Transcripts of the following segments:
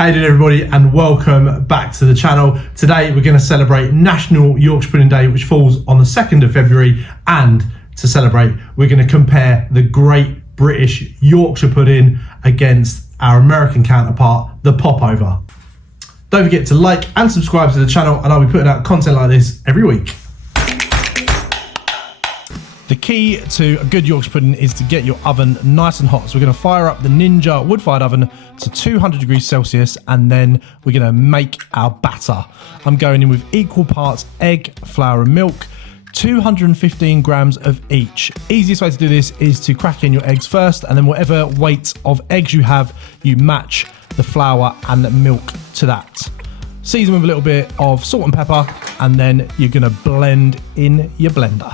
How you doing, everybody, and welcome back to the channel. Today we're going to celebrate National Yorkshire Pudding Day, which falls on the 2nd of February, and to celebrate we're going to compare the great British Yorkshire pudding against our American counterpart, the popover. Don't forget to like and subscribe to the channel, and I'll be putting out content like this every week. The key to a good Yorkshire pudding is to get your oven nice and hot. So we're going to fire up the Ninja wood-fired oven to 200 degrees Celsius, and then we're going to make our batter. I'm going in with equal parts egg, flour and milk, 215 grams of each. Easiest way to do this is to crack in your eggs first, and then whatever weight of eggs you have, you match the flour and the milk to that. Season with a little bit of salt and pepper, and then you're going to blend in your blender,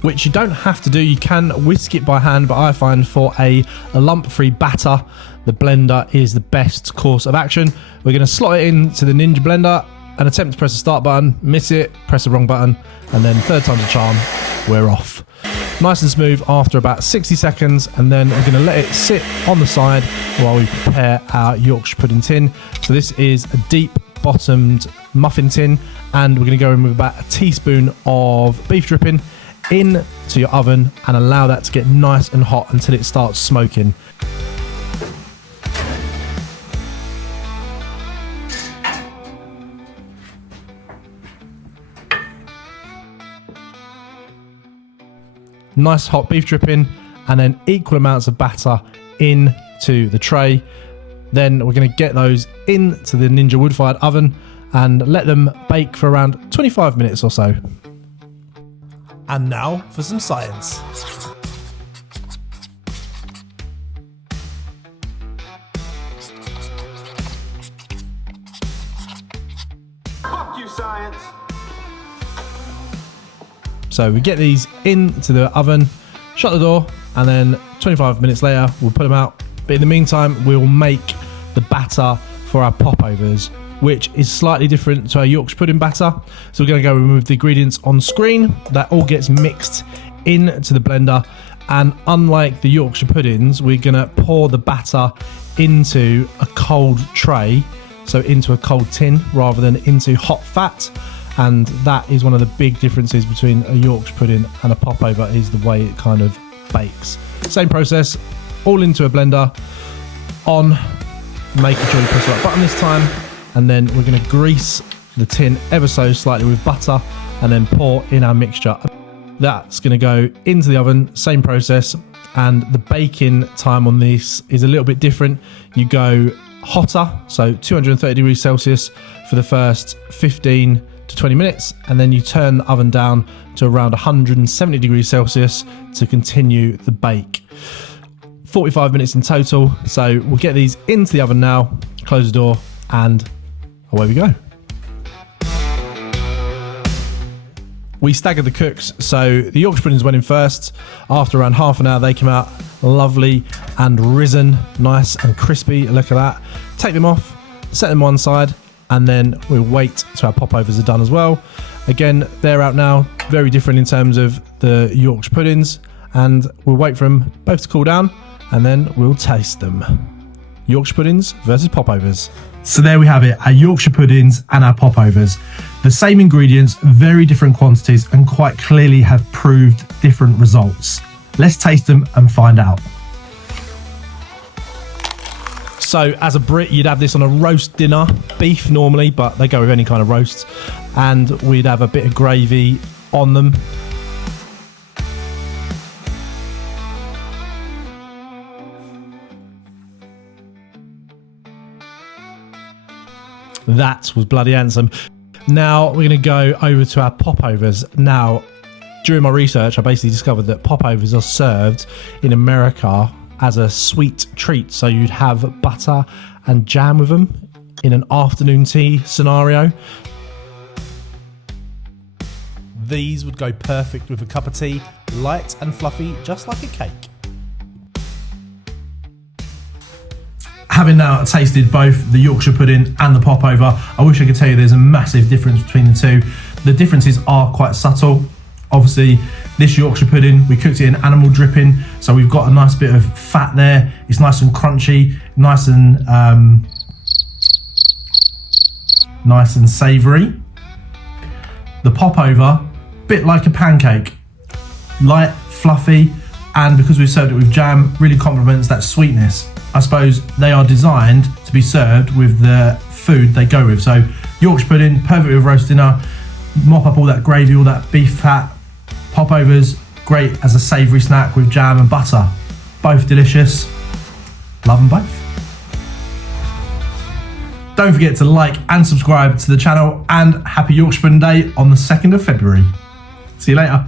which you don't have to do. You can whisk it by hand, but I find for a lump-free batter, the blender is the best course of action. We're going to slot it into the Ninja blender and attempt to press the start button, miss it, press the wrong button, and then third time's a charm, we're off. Nice and smooth after about 60 seconds, and then we're going to let it sit on the side while we prepare our Yorkshire pudding tin. So this is a deep bottomed muffin tin, and we're going to go in with about a teaspoon of beef dripping into your oven and allow that to get nice and hot until it starts smoking. Nice hot beef dripping, and then equal amounts of batter into the tray. Then we're going to get those into the Ninja wood-fired oven and let them bake for around 25 minutes or so. And now for some science. Fuck you, science. So we get these into the oven, shut the door, and then 25 minutes later we'll put them out. But in the meantime, we'll make the batter for our popovers, which is slightly different to our Yorkshire pudding batter. So we're going to go remove the ingredients on screen. That all gets mixed into the blender. And unlike the Yorkshire puddings, we're going to pour the batter into a cold tray, so into a cold tin rather than into hot fat. And that is one of the big differences between a Yorkshire pudding and a popover, is the way it kind of bakes. Same process, all into a blender, on, making sure you press the right button this time. And then we're going to grease the tin ever so slightly with butter, and then pour in our mixture. That's going to go into the oven, same process, and the baking time on this is a little bit different. You go hotter, so 230 degrees Celsius for the first 15 to 20 minutes, and then you turn the oven down to around 170 degrees Celsius to continue the bake. 45 minutes in total, so we'll get these into the oven now, close the door, and away we go. We staggered the cooks, so the Yorkshire puddings went in first. After around half an hour, they came out lovely and risen, nice and crispy. Look at that. Take them off, set them one side, and then we'll wait till our popovers are done as well. Again, they're out now, very different in terms of the Yorkshire puddings, and we'll wait for them both to cool down, and then we'll taste them. Yorkshire puddings versus popovers. So there we have it, our Yorkshire puddings and our popovers. The same ingredients, very different quantities, and quite clearly have proved different results. Let's taste them and find out. So as a Brit, you'd have this on a roast dinner, beef normally, but they go with any kind of roast. And we'd have a bit of gravy on them. That was bloody handsome. Now we're going to go over to our popovers. Now, during my research, I basically discovered that popovers are served in America as a sweet treat. So you'd have butter and jam with them in an afternoon tea scenario. These would go perfect with a cup of tea, light and fluffy, just like a cake. Having now tasted both the Yorkshire pudding and the popover, I wish I could tell you there's a massive difference between the two. The differences are quite subtle. Obviously, this Yorkshire pudding, we cooked it in animal dripping, so we've got a nice bit of fat there. It's nice and crunchy, nice and nice and savoury. The popover, bit like a pancake, light, fluffy, and because we've served it with jam, really complements that sweetness. I suppose they are designed to be served with the food they go with. So Yorkshire pudding, perfect with roast dinner, mop up all that gravy, all that beef fat. Popovers, great as a savoury snack with jam and butter. Both delicious. Love them both. Don't forget to like and subscribe to the channel, and happy Yorkshire Pudding Day on the 2nd of February. See you later.